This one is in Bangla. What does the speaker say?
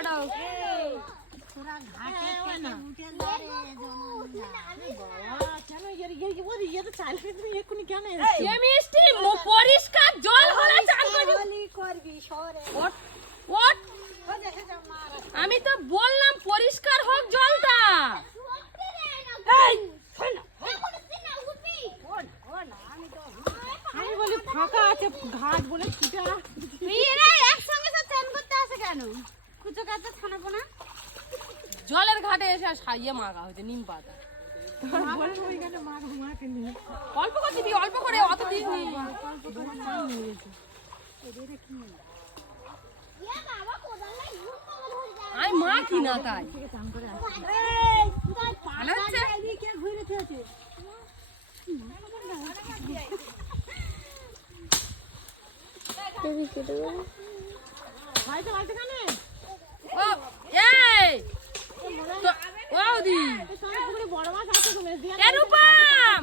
ছাড়ো। পরিষ্কার জল হলে চান করবি। ওঠ, ওঠ। আমি তো বললাম পরিষ্কার হোক জলটা। আমি বলি ফাঁকা আছে ঘাট বলে ছুটে একসঙ্গে সব চান করতে আসে কেন? কুচো কাছে ছানাবো না। জলের ঘাটে এসে সাইয়ে মাগা হয়েছে নিম পাতা। অল্প করে দিবি, অল্প করে, অত দিস নি। আমি মা কি না তাই ভালো হচ্ছে। ও এই তো ওদি বড় মাছ আছে এরূপম